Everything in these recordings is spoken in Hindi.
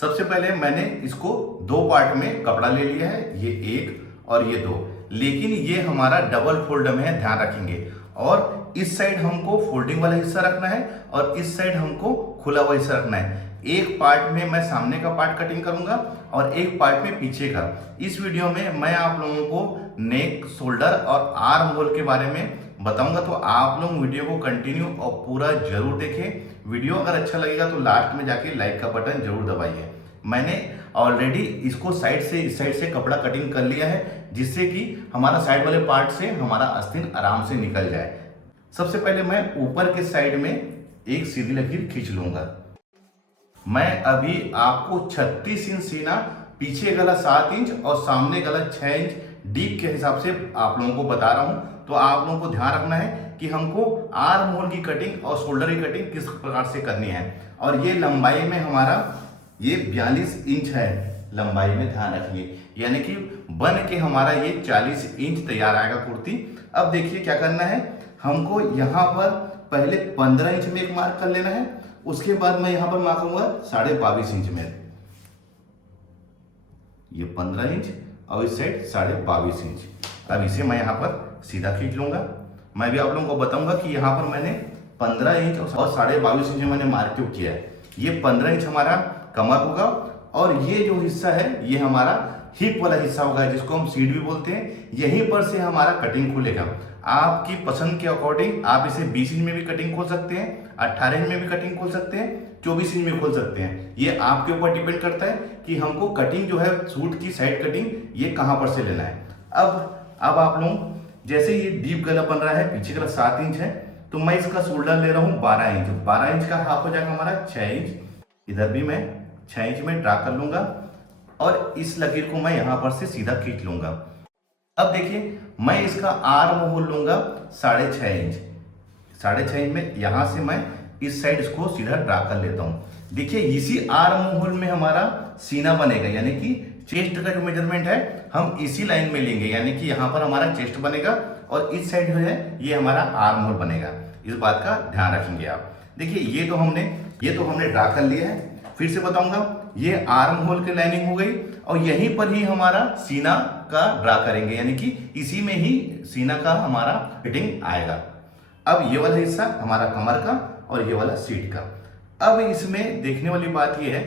सबसे पहले मैंने इसको दो पार्ट में कपड़ा ले लिया है, ये एक और ये दो, लेकिन ये हमारा डबल फोल्ड में है, ध्यान रखेंगे। और इस साइड हमको फोल्डिंग वाला हिस्सा रखना है और इस साइड हमको खुला हुआ हिस्सा रखना है। एक पार्ट में मैं सामने का पार्ट कटिंग करूंगा और एक पार्ट में पीछे का। इस वीडियो में मैं आप लोगों को नेक, शोल्डर और आर्म होल के बारे में बताऊंगा, तो आप लोग वीडियो को कंटिन्यू और पूरा जरूर देखें। वीडियो अगर अच्छा लगेगा तो लास्ट में जाके लाइक का बटन जरूर दबाइए। मैंने ऑलरेडी इसको इस साइड से कपड़ा कटिंग कर लिया है, जिससे कि हमारा साइड वाले पार्ट से हमारा आस्तीन आराम से निकल जाए। सबसे पहले मैं ऊपर के साइड में एक सीधी लकीर खींच लूंगा। मैं अभी आपको 36 इंच सीना, पीछे गला 7 इंच और सामने गला 6 इंच डीप के हिसाब से आप लोगों को बता रहा हूं। तो आप लोगों को ध्यान रखना है कि हमको आर्म होल की कटिंग और शोल्डर की कटिंग किस प्रकार से करनी है। और ये लंबाई में हमारा ये 42 इंच है लंबाई में, ध्यान रखिए, यानी कि बन के हमारा ये 40 इंच तैयार आएगा कुर्ती। अब देखिए क्या करना है, हमको यहाँ पर पहले 15 इंच में एक मार्क कर लेना है, उसके बाद मैं यहाँ पर मार्क करूंगा 22.5 इंच में, ये 15 इंच और इस साइड 22.5 इंच। अब इसे मैं यहाँ पर सीधा खींच लूंगा। मैं भी आप लोगों को बताऊंगा कि यहाँ पर मैंने 15 इंच और 22.5 इंच मैंने मार्क क्यों किया है। ये 15 इंच हमारा कमर होगा और ये जो हिस्सा है ये हमारा हिप वाला हिस्सा होगा, जिसको हम सीट भी बोलते हैं। यहीं पर से हमारा कटिंग खुलेगा। आपकी पसंद के अकॉर्डिंग आप इसे 20 इंच में भी कटिंग खोल सकते हैं, 18 इंच में भी कटिंग खोल सकते हैं, 24 इंच में खोल सकते हैं। ये आपके ऊपर डिपेंड करता है कि हमको कटिंग जो है सूट की साइड कटिंग ये कहां पर से लेना है। अब आप लोग जैसे ये डीप गला बन रहा है, पीछे गला 7 इंच है, तो मैं इसका शोल्डर ले रहा हूँ 12 इंच। 12 इंच का हाफ हो जाएगा हमारा 6 इंच। इधर भी मैं 6 इंच में ड्रा कर लूंगा और इस लकीर को मैं यहां पर से सीधा खींच लूंगा। अब देखिए मैं इसका आर्म होल लूंगा 6.5 इंच। 6.5 इंच में यहां से मैं इस साइड इसको सीधा ड्रा कर लेता हूं। देखिए इसी आर्म होल में हमारा सीना बनेगा, यानी कि चेस्ट का जो मेजरमेंट है हम इसी लाइन में लेंगे, यानी कि यहां पर हमारा चेस्ट बनेगा और इस साइड जो है ये हमारा आर्म होल बनेगा। इस बात का ध्यान रखेंगे आप। देखिए ये तो हमने ड्रा कर लिया है। फिर से बताऊंगा, ये आर्म होल की लाइनिंग हो गई और यहीं पर ही हमारा सीना का ड्रा करेंगे, यानी कि इसी में ही सीना का हमारा फिटिंग आएगा। अब ये वाला हिस्सा हमारा कमर का और ये वाला सीट का। अब इसमें देखने वाली बात ये है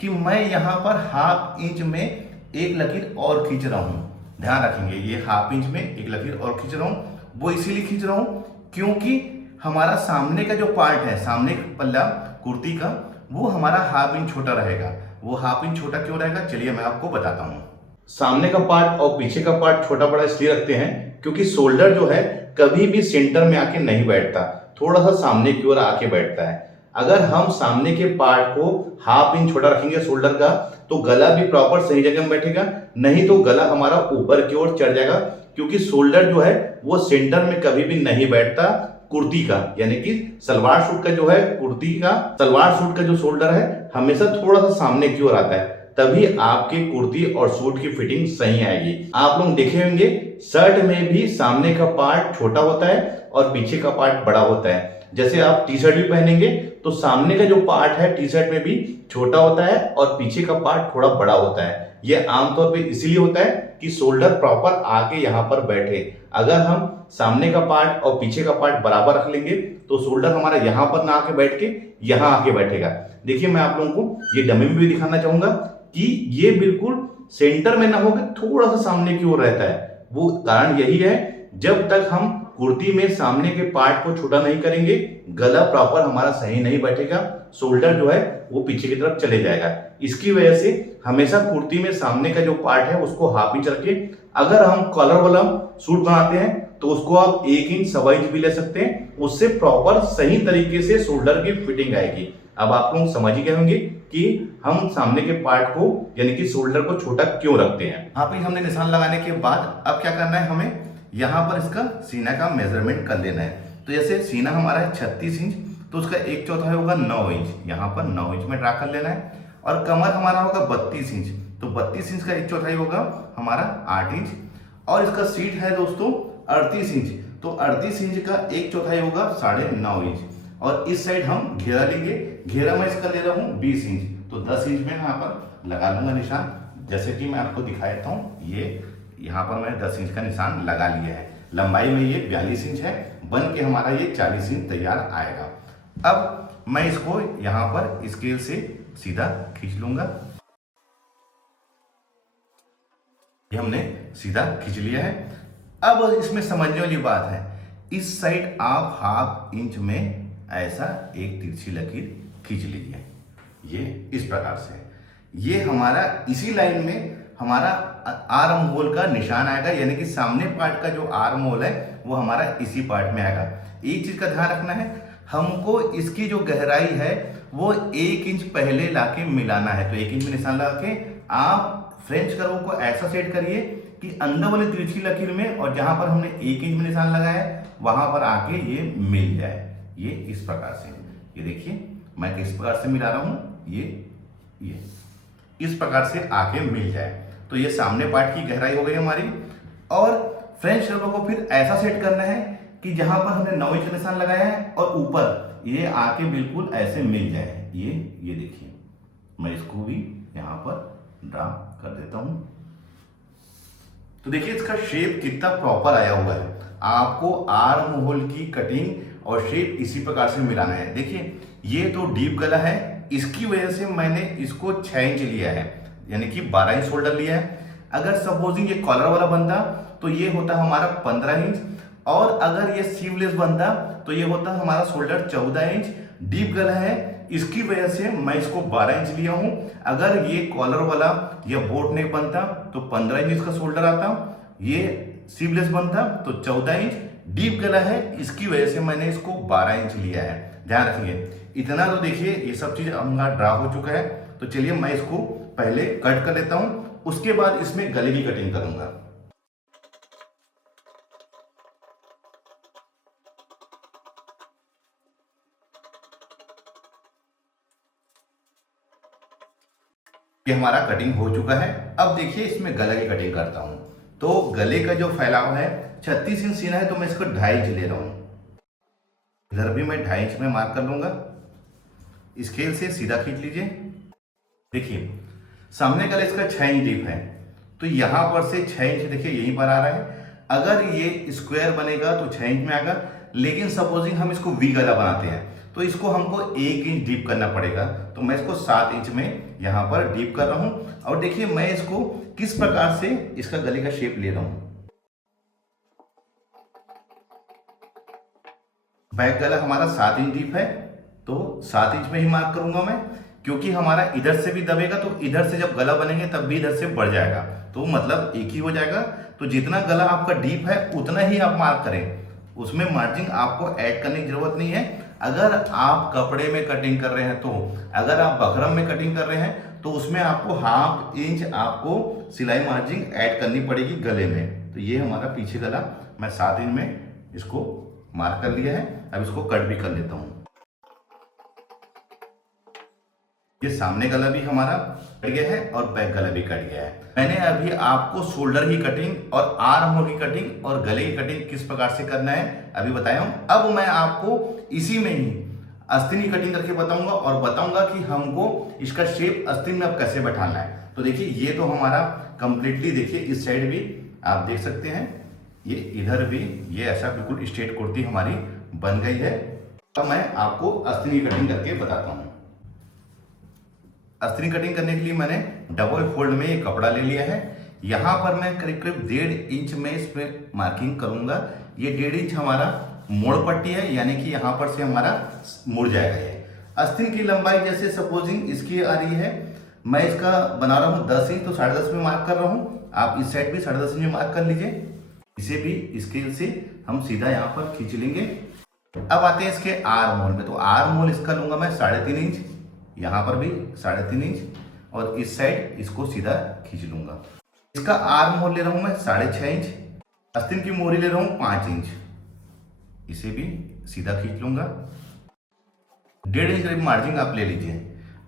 कि मैं यहाँ पर हाफ इंच में एक लकीर और खींच रहा हूँ। ध्यान रखेंगे, ये हाफ इंच में एक लकीर और खींच रहा हूँ। वो इसीलिए खींच रहा हूँ क्योंकि हमारा सामने का जो पार्ट है, सामने पल्ला कुर्ती का, वो हमारा हाफ इंच छोटा रहेगा। वो हाफ इंच छोटा क्यों रहेगा, चलिए मैं आपको बताता हूँ। सामने का पार्ट और पीछे का पार्ट छोटा बड़ा इसलिए रखते हैं क्योंकि शोल्डर जो है कभी भी सेंटर में आके नहीं बैठता, थोड़ा सा सामने की ओर आके बैठता है। अगर हम सामने के पार्ट को हाफ इंच छोटा रखेंगे शोल्डर का, तो गला भी प्रॉपर सही जगह में बैठेगा, नहीं तो गला हमारा ऊपर की ओर चढ़ जाएगा, क्योंकि शोल्डर जो है वो सेंटर में कभी भी नहीं बैठता कुर्ती का। यानी कि सलवार सूट का जो है, कुर्ती का सलवार सूट का जो शोल्डर है हमेशा थोड़ा सा सामने की ओर आता है, तभी आपके कुर्ती और सूट की फिटिंग सही आएगी। आप लोग देखे होंगे शर्ट में भी सामने का पार्ट छोटा होता है और पीछे का पार्ट बड़ा होता है। जैसे आप टी शर्ट भी पहनेंगे तो सामने का जो पार्ट है टी शर्ट में भी छोटा होता है और पीछे का पार्ट थोड़ा बड़ा होता है। यह आमतौर पे इसीलिए होता है कि शोल्डर प्रॉपर आके यहाँ पर बैठे। अगर हम सामने का पार्ट और पीछे का पार्ट बराबर रख लेंगे तो शोल्डर हमारा यहाँ पर ना आके बैठ के यहाँ आके बैठेगा। देखिए मैं आप लोगों को ये डमी में भी दिखाना चाहूंगा कि ये बिल्कुल सेंटर में ना होकर थोड़ा सा सामने की ओर रहता है। वो कारण यही है, जब तक हम कुर्ती में सामने के पार्ट को छोटा नहीं करेंगे, गला प्रॉपर हमारा सही नहीं बैठेगा, शोल्डर जो है वो पीछे की तरफ चले जाएगा। इसकी वजह से हमेशा कुर्ती में सामने का जो पार्ट है उसको हाफ इंच रखें। अगर हम कॉलर वाला सूट बनाते हैं तो उसको आप 1 इंच, 1.25 इंच भी ले सकते हैं, उससे प्रॉपर सही तरीके से शोल्डर की फिटिंग आएगी। अब आप लोग समझ ही गए होंगे कि हम सामने के पार्ट को यानी कि शोल्डर को छोटा क्यों रखते हैं। यहाँ पे हमने निशान लगाने के बाद अब क्या करना है, हमें यहाँ पर इसका सीना का मेजरमेंट कर लेना है। तो जैसे सीना हमारा है 36 इंच, तो उसका 1/4 होगा 9 इंच, यहाँ पर 9 इंच में ड्रा कर लेना है। और कमर हमारा होगा 32 इंच, तो 32 इंच का 1/4 होगा हमारा 8 इंच। और इसका सीट है दोस्तों 38 इंच, तो 38 इंच का 1/4 होगा 9.5 इंच। और इस साइड हम घेरा लेंगे, घेरा मैं इसका ले रहा हूँ 20 इंच, तो 10 इंच में यहाँ पर लगा लूंगा निशान। जैसे कि मैं आपको दिखा देता हूँ, ये यहाँ पर मैंने 10 इंच का निशान लगा लिया है। लंबाई में ये 42 इंच है, बन के हमारा ये 40 इंच तैयार आएगा। अब मैं इसको यहाँ पर स्केल से सीधा खींच लूंगा। ये हमने सीधा खींच लिया है। अब इसमें समझने वाली बात है, इस साइड आप ½ इंच में ऐसा एक तिरछी लकीर खींच लीजिए, ये इस प्रकार से। ये हमारा इसी लाइन में हमारा आर्म होल का निशान आएगा, यानी कि सामने पार्ट का जो आर्म होल है वो हमारा इसी पार्ट में आएगा। एक चीज का ध्यान रखना है, हमको इसकी जो गहराई है वो 1 इंच पहले लाके मिलाना है। तो 1 इंच में निशान लगा के आप फ्रेंच कर्व को ऐसा सेट करिए कि अंदर वाली तिरछी लकीर में और जहां पर हमने 1 इंच में निशान लगाया है वहां पर आके ये मिल जाए। ये इस प्रकार से, ये देखिए मैं किस प्रकार से मिला रहा हूं, ये इस प्रकार से आके मिल जाए। तो ये सामने पार्ट की गहराई हो गई हमारी। और फ्रेंच कर्व को फिर ऐसा सेट करना है कि जहां पर हमने 9 इंच का निशान लगाया है और ऊपर ये आके बिल्कुल ऐसे मिल जाए। ये देखिए, मैं इसको भी यहाँ पर ड्रा कर देता हूं। तो देखिए इसका शेप कितना प्रॉपर आया हुआ है। आपको आर्म होल की कटिंग और शेप इसी प्रकार से मिलाना है। देखिए ये तो डीप गला है, इसकी वजह से मैंने इसको 6 इंच लिया है, यानी कि 12 इंच शोल्डर लिया है। अगर सपोजिंग ये कॉलर वाला बनता तो ये होता हमारा 15 इंच, और अगर ये स्लीवलेस बनता तो ये होता हमारा शोल्डर 14 इंच। डीप गला है, इसकी वजह से मैं इसको 12 इंच लिया हूं। अगर ये कॉलर वाला या बोट नेक बनता तो 15 इंच इसका शोल्डर आता, ये स्लीवलेस बनता तो 14 इंच। डीप गला है, इसकी वजह से मैंने इसको 12 इंच लिया है। ध्यान रखिए इतना। तो देखिए ये सब चीज हमारा ड्रा हो चुका है। तो चलिए मैं इसको पहले कट कर लेता हूं, उसके बाद इसमें गले की कटिंग करूंगा। ये हमारा कटिंग हो चुका है। अब देखिए इसमें गले की कटिंग करता हूं। तो गले का जो फैलाव है 36 इंच सीना है, तो मैं इसको 2.5 इंच ले रहा हूं। इधर भी मैं 2.5 इंच में मार्क कर लूंगा। स्केल से सीधा खींच लीजिए। देखिए सामने गला इसका 6 इंच डीप है, तो यहां पर से 6 इंच देखिए यहीं पर आ रहा है। अगर ये स्क्वायर बनेगा तो 6 इंच में आएगा, लेकिन सपोजिंग हम इसको वी गला बनाते हैं तो इसको हमको 1 इंच डीप करना पड़ेगा। तो मैं इसको 7 इंच में यहां पर डीप कर रहा हूं। और देखिए मैं इसको किस प्रकार से इसका गले का शेप ले रहा हूं। बैक गला हमारा 7 इंच डीप है, तो 7 इंच में ही मार्क करूंगा मैं, क्योंकि हमारा इधर से भी दबेगा तो इधर से जब गला बनेंगे तब भी इधर से बढ़ जाएगा, तो मतलब एक ही हो जाएगा। तो जितना गला आपका डीप है उतना ही आप मार्क करें, उसमें मार्जिन आपको ऐड करने की जरूरत नहीं है। अगर आप कपड़े में कटिंग कर रहे हैं, तो अगर आप बकरम में कटिंग कर रहे हैं तो उसमें आपको ½ इंच आपको सिलाई मार्जिन ऐड करनी पड़ेगी गले में। तो ये हमारा पीछे गला मैं 7 इंच में इसको मार्क कर लिया है। अब इसको कट भी कर लेता हूं। ये सामने गला भी हमारा कट गया है और बैक गला भी कट गया है। मैंने अभी आपको शोल्डर की कटिंग और आर्म होल की कटिंग और गले की कटिंग किस प्रकार से करना है अभी बताया हूं। अब मैं आपको इसी में ही आस्तीन की कटिंग करके बताऊंगा और बताऊंगा कि हमको इसका शेप आस्तीन में अब कैसे बैठाना है। तो देखिए ये तो हमारा कंप्लीटली, देखिए इस साइड भी आप देख सकते हैं, ये इधर भी ये ऐसा बिल्कुल स्ट्रेट कुर्ती हमारी बन गई है। अब मैं आपको आस्तीन की कटिंग करके बताता हूँ। आस्तीन कटिंग करने के लिए मैंने डबल फोल्ड में ये कपड़ा ले लिया है। यहाँ पर मैं करीब करीब 1.5 इंच में इस पे मार्किंग करूंगा। ये 1.5 इंच हमारा मोड़ पट्टी है, यानी कि यहाँ पर से हमारा मुड़ जाएगा। ये आस्तीन की लंबाई जैसे सपोजिंग इसकी आ रही है, मैं इसका बना रहा हूँ 10 इंच, तो 10.5 में मार्क कर रहा हूँ। आप इस साइड भी 10.5 इंच में मार्क कर लीजिए। इसे भी स्केल से हम सीधा यहाँ पर खींच लेंगे। अब आते हैं इसके आर्म होल में। तो आर्म होल इसका लूंगा मैं 3.5 इंच, यहाँ पर भी 3.5 इंच, और इस साइड इसको सीधा खींच लूंगा। इसका आर्म होल ले रहा हूं मैं 6.5 इंच, आस्तीन की मोहरी ले रहा हूं 5 इंच, इसे भी सीधा खींच लूंगा। 1.5 इंच करीब मार्जिन आप ले लीजिए।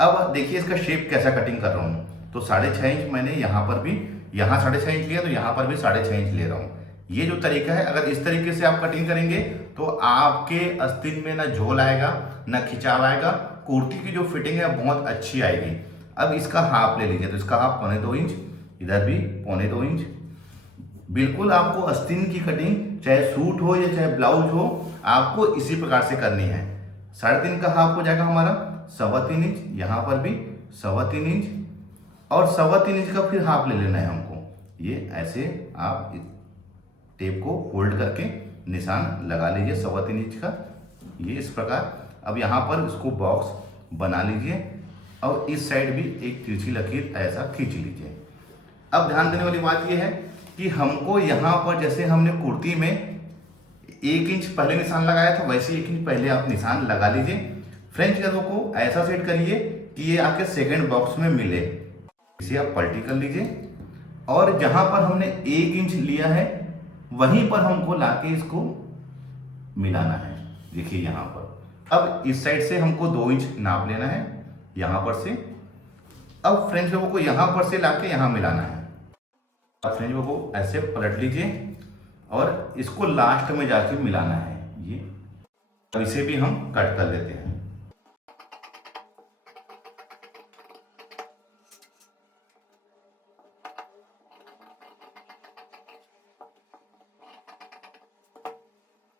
अब देखिए इसका शेप कैसा कटिंग कर रहा हूं। तो 6.5 इंच मैंने यहाँ पर भी, यहाँ 6.5 इंच लिया तो यहाँ पर भी 6.5 इंच ले रहा हूँ। ये जो तरीका है, अगर इस तरीके से आप कटिंग करेंगे तो आपके आस्तीन में ना झोल आएगा ना खिंचाव आएगा, कुर्ती की जो फिटिंग है बहुत अच्छी आएगी। अब इसका हाफ ले लीजिए, तो इसका हाफ 1.25 इंच, इधर भी 1.25 इंच। बिल्कुल आपको आस्तीन की कटिंग चाहे सूट हो या चाहे ब्लाउज हो, आपको इसी प्रकार से करनी है। 3.5 का हाफ हो जाएगा हमारा 3.25 इंच, यहाँ पर भी 3.25 इंच, और 3.25 इंच का फिर हाफ ले लेना है हमको। ये ऐसे आप टेप को फोल्ड करके निशान लगा लीजिए 3.25 इंच का, ये इस प्रकार। अब यहाँ पर इसको बॉक्स बना लीजिए और इस साइड भी एक तिरछी लकीर ऐसा खींच लीजिए। अब ध्यान देने वाली बात यह है कि हमको यहाँ पर जैसे हमने कुर्ती में 1 इंच पहले निशान लगाया था, वैसे 1 इंच पहले आप निशान लगा लीजिए। फ्रेंच कर्व को ऐसा सेट करिए कि ये आके सेकंड बॉक्स में मिले। इसे आप पलटी कर लीजिए और जहां पर हमने 1 इंच लिया है वहीं पर हमको लाके इसको मिलाना है। देखिए यहाँ पर अब इस साइड से हमको 2 इंच नाप लेना है यहाँ पर से। अब फ्रेंच कर्व को यहाँ पर से लाके यहाँ मिलाना है। अब फ्रेंच कर्व को ऐसे पलट लीजिए और इसको लास्ट में जाके मिलाना है ये। अब इसे भी हम कट कर लेते हैं।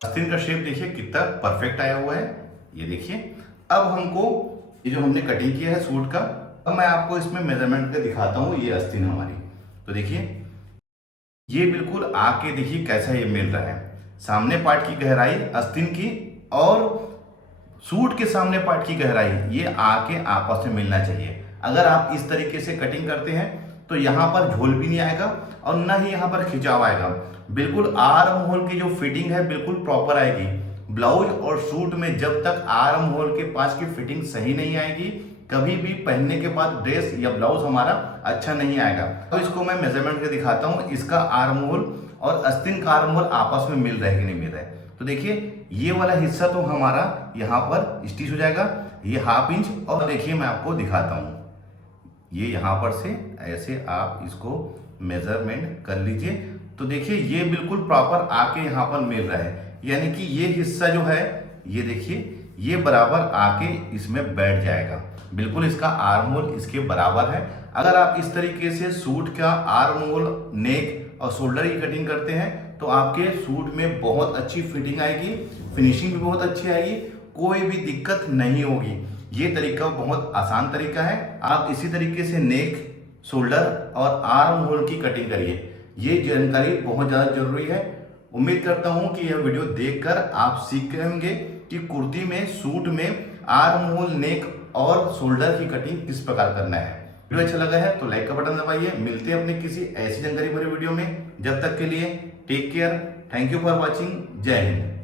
आस्तीन का शेप देखिए कितना परफेक्ट आया हुआ है, ये देखिए। अब हमको ये जो हमने कटिंग किया है सूट का, अब मैं आपको इसमें मेजरमेंट का दिखाता हूँ। ये आस्तीन हमारी, तो देखिए ये बिल्कुल आके देखिए कैसा ये मिल रहा है। सामने पार्ट की गहराई आस्तीन की और सूट के सामने पार्ट की गहराई ये आके आपस में मिलना चाहिए। अगर आप इस तरीके से कटिंग करते हैं तो यहाँ पर झोल भी नहीं आएगा और ना ही यहाँ पर खिंचाव आएगा। बिल्कुल आर्म होल की जो फिटिंग है बिल्कुल प्रॉपर आएगी। ब्लाउज और सूट में जब तक आर्म होल के पास की फिटिंग सही नहीं आएगी, कभी भी पहनने के बाद ड्रेस या ब्लाउज हमारा अच्छा नहीं आएगा। तो इसको मैं मेजरमेंट के दिखाता हूँ, इसका आर्म होल और आस्तीन का आर्म होल आपस में मिल रहा है कि नहीं मिल रहा है। तो देखिए ये वाला हिस्सा तो हमारा यहाँ पर स्टिच हो जाएगा, ये 1/2 इंच। और देखिए मैं आपको दिखाता हूँ, ये यहाँ पर से ऐसे आप इसको मेजरमेंट कर लीजिए। तो देखिए ये बिल्कुल प्रॉपर आके यहाँ पर मिल रहा है, यानी कि ये हिस्सा जो है ये देखिए ये बराबर आके इसमें बैठ जाएगा। बिल्कुल इसका आर्म होल इसके बराबर है। अगर आप इस तरीके से सूट का आर्म होल, नेक और शोल्डर की कटिंग करते हैं तो आपके सूट में बहुत अच्छी फिटिंग आएगी, फिनिशिंग भी बहुत अच्छी आएगी, कोई भी दिक्कत नहीं होगी। ये तरीका बहुत आसान तरीका है। आप इसी तरीके से नेक, शोल्डर और आर्म होल की कटिंग करिए। ये जानकारी बहुत ज़्यादा जरूरी है। उम्मीद करता हूं कि यह वीडियो देखकर आप सीख गए होंगे कि कुर्ती में, सूट में आर्म होल, नेक और शोल्डर की कटिंग किस प्रकार करना है। वीडियो अच्छा लगा है तो लाइक का बटन दबाइए। मिलते हैं अपने किसी ऐसी जानकारी भरे वीडियो में। जब तक के लिए take care, thank you for watching, जय हिंद।